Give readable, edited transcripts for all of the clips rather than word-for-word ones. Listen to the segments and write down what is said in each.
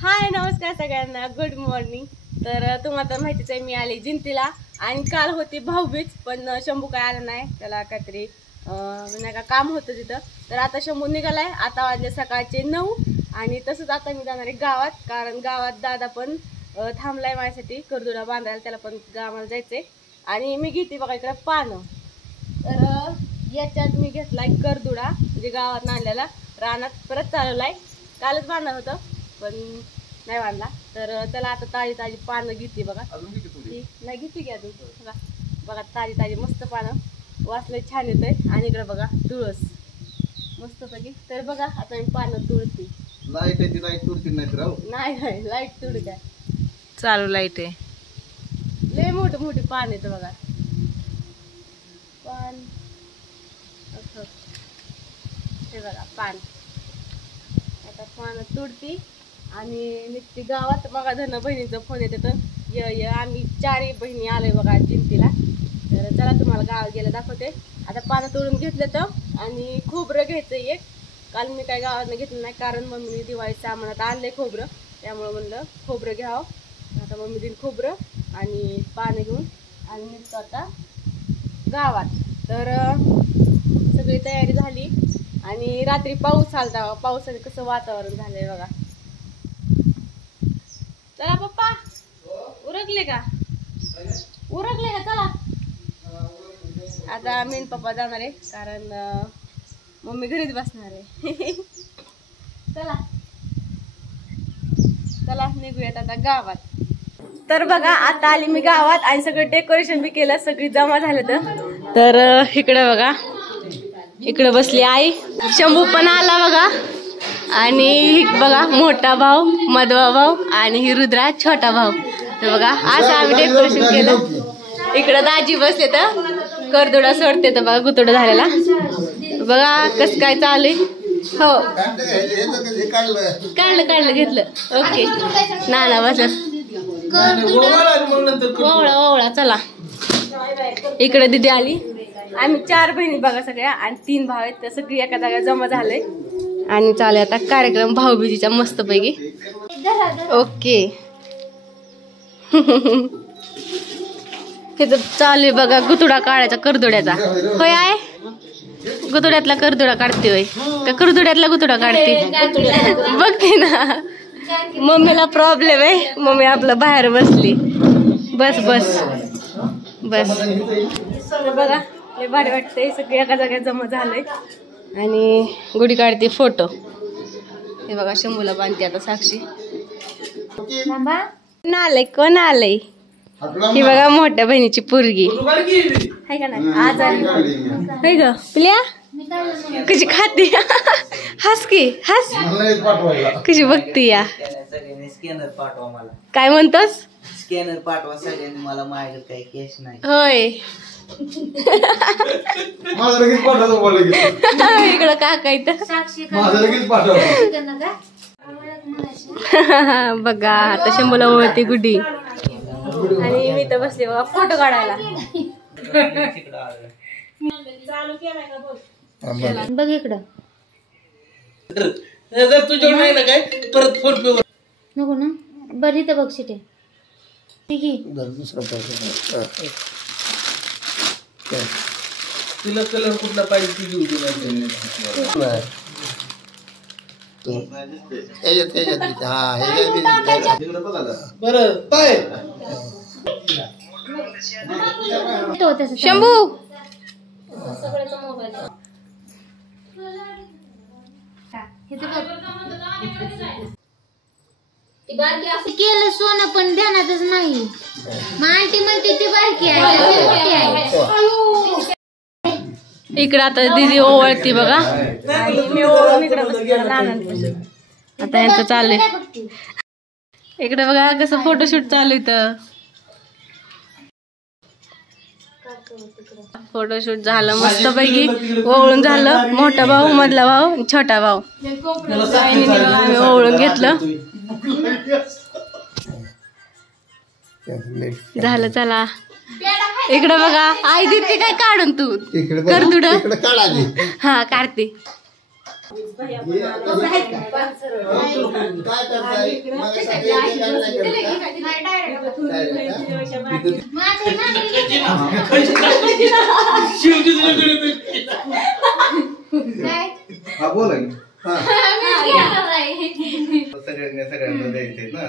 हाय नमस्कार सगळ्यांना, good morning. तर तुम्हाला तर माहितीच आहे मी आले जिंतीला आणि काल होती भाऊबीज, पण शंभू काय आला नाही, त्याला काहीतरी नाही का काम होतं तिथं। तर आता शंभू निघालाय, आता वाजले सकाळचे 9 आणि तसंच आता मी जाणार आहे गावात, कारण गावात दादा पण थांबलाय माझ्यासाठी करदुडा बांधायला, त्याला पण गावाला जायचंय। आणि मी घेते बघा इकडे पानं, तर याच्यात मी घेतलाय करदुडा, म्हणजे गावात आणलेला, रानात परत चालवलाय, कालच बांधणार होतं पण नाही बांधला। तर त्याला आता ताजी ताजी पानं घेते बघा, नाही घेते की अजून बघा ताजी ताजी मस्त पानं वासले छान येतंय। आणि इकडे बघा तुळस मस्त पैकी, तर बघा आता मी पानं तुळते। लाईट आहे ती, लाईट तुरती नाही राव, नाही लाईट तुळी काय, चालू लाईट आहे, लय मोठी मोठी पान येतं बघा, पान असं हे बघा पान। आता पानं तुडती आणि निघते गावात। बघा धन बहिणीचा फोन येते, तर आम्ही 4 बहिणी आलोय बघा जिंतीला। तर चला तुम्हाला गावात गेलं दाखवते। आता पानं तोडून घेतलं तर आणि खोबरं घ्यायचं एक, काल मी काय गावात घेतलं नाही, कारण मम्मीने दिवाळी सामानात आणलंय खोबरं, त्यामुळे म्हणलं खोबरं घ्यावं। आता मम्मी दिन खोबरं आणि पानं घेऊन आणि निघतो आता गावात। तर सगळी तयारी झाली आणि रात्री पाऊस आलता, पावसाने कसं वातावरण झालंय बघा। चला पप्पा, उरकले का चला। आता मी पप्पा जाणार आहे, कारण मम्मी घरीच बसणार आहे। चला निघूयात आता गावात। तर बघा आता आली मी गावात आणि सगळं डेकोरेशन बी केलं, सगळी जमा झालं। तर इकडे बघा, इकडे बसली आई, शंभू पण आला बघा, आणि बघा मोठा भाऊ, मधवा भाऊ आणि ही रुद्रा छोटा भाऊ। तर बघा असं आम्ही डेकोरेशन केलं। इकडं दाजी बसले तर करदुडा सोडते, तर बघा गुतुडा झालेला बघा कसं काय चालू आहे। हो काढलं घेतलं, ओके ना बसलं ओवळा। चला इकडे दिदी आली, आम्ही 4 बहिणी बघा सगळ्या आणि 3 भाव आहेत, त्या सगळी एका जागा जमा झाले आणि चालू आता कार्यक्रम भाऊबीजीचा मस्त पैकी, ओके। हे तर चालू आहे बघा गुतुडा काढायचा करदुड्याचा, होय आहे गुतुड्यातला करदुडा काढते होय का, करदुड्यातला गुतुडा काढते बघते ना। मम्मीला प्रॉब्लेम आहे, मम्मी आपलं बाहेर बसली, बस बघा लय भारी वाटतंय, सगळे एका जागेत जमा झालंय आणि गुढी काढते फोटो। हे बघा शंभूला बांधते आता साक्षी, कोण आलंय ही बघा मोठ्या बहिणीची पोरगी आहे का नाही, आजारी आहे ग पिल्या, कशी खाते हस की हस, कशी बघती या, स्कॅनर पाठवा मला, काय म्हणतोस स्कॅनर पाठवा सगळ्यांनी, मला माझ्याकडे काही कॅश नाही। होय इकडं काका इथं बघा आता शंभूला ओळखते गुड्डी आणि मी तर बसले बघा फोटो काढायला। बघ इकडं तुझ्या नाही ना काय परत फोन पे नको ना, बरी तर बघ शिटे तिला कलर कुठला पाहिजे ती घेऊ बरं काय शंभू केलं सोनं पण ध्यानातच नाही, आंटी म्हणते ती बारकी आहे। इकडं आता दीदी ओवळती बघा आणि मी ओवळून इकडे बसले आता यांचं चाललंय। इकडे बघा कसं फोटोशूट चालू इथं, फोटोशूट झालं मस्त पैकी, ओवळून झालं, मोठा भाऊ, मधला भाऊ, छोटा भाऊ, आम्ही ओवळून घेतलं झालं। चला इकडे बघा आई देते काय काढून, तू करदुडा हा काढते, हा बोला की. हा सगळ्यांना द्यायचंय ना.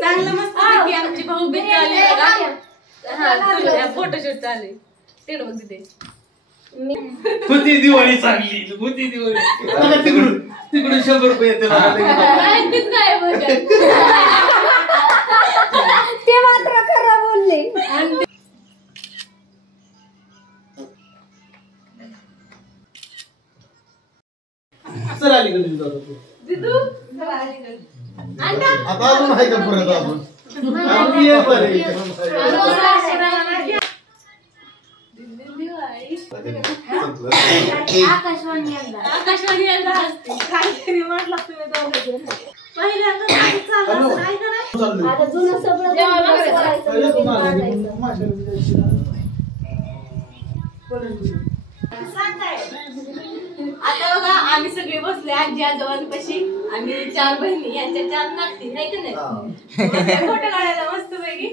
चांगलं मस्त पैकी आमची भाऊबीज चालू आहे बघा. फोटोशूट चालू आहे तिकडे बघ तिथे. होती दिवाळी चांगली होती दिवाळी. तिकडून तिकडून 100 रुपये येते मला. ते मात्र खरं बोलले. चल अलीकडे जाऊ तू. आता अजून आहे का परत आपण अजून ये बरं इथे. आकाशवाणी यंदा. आकाशवाणी यंदा असते काहीतरी म्हटलं तुम्ही दोघं पहिल्यांदा चाललं असं आहे का नाही? आता जुनं सगळं बोलायचं, नवीन काढायचं. आता बघा आम्ही सगळे बसले आजी आजोबांपाशी. आम्ही 4 बहिणी यांच्या 4 नाती नाही का नाही. फोटो काढायला मस्त पैकी.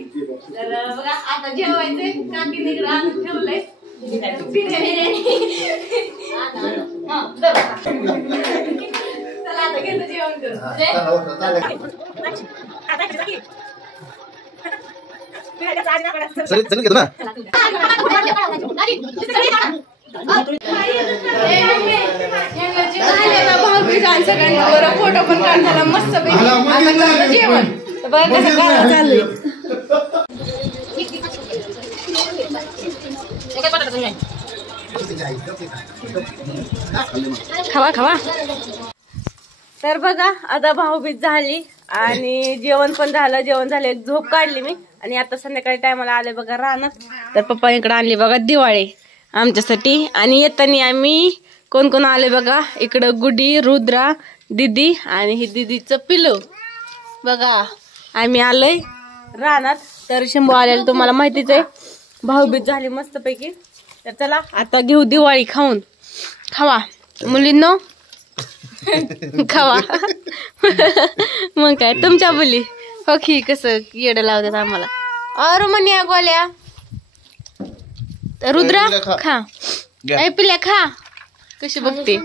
तर बघा आता जेवायचंय. काकीने इकडे आणून ठेवलंय बिर्याणी. चला आता घेतो जेवण करू. चल घेतो ना. सगळ्यांबरोबर फोटो पण काढताना मस्त पैकी जेवण. बघा कसं काढणं चालू खावा खावा. तर बघा आता भाऊबीज झाली आणि जेवण पण झालं. जेवण झालं, एक झोप काढली मी. आणि आता संध्याकाळी टायमाला आले बघा रानात. तर पप्पा इकडे आणली बघा दिवाळी आमच्यासाठी. आणि येताना आम्ही कोण कोण आले बघा. इकडं गुडी, रुद्रा, दीदी आणि ही दीदीचं पिलू बघा. आम्ही आलोय रानात. तर शंभू आलेला तुम्हाला माहितीच आहे. भाऊबीज झाली मस्त पैकी. तर चला आता घेऊ दिवाळी खाऊन. खावा मुलींनो खावा. मग काय तुमच्या मुली हो की कसं येडं लावतात आम्हाला. और म्हणे गोल्या. तर रुद्रा खा. ए पिल्या खा कशी बघते.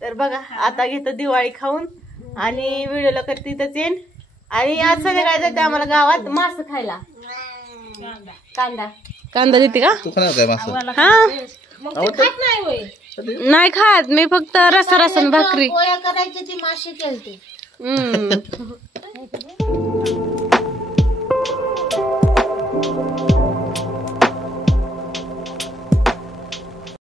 तर बघा आता घेतो दिवाळी खाऊन. आणि व्हिडिओला करते तिथंच येईन. आणि आज संध्याकाळी जाते आम्हाला गावात मास खायला. कांदा कांदा देते का. हा नाही खात मी फक्त रसा रसा भाकरी. पोळ्या करायची ती माशी केलती.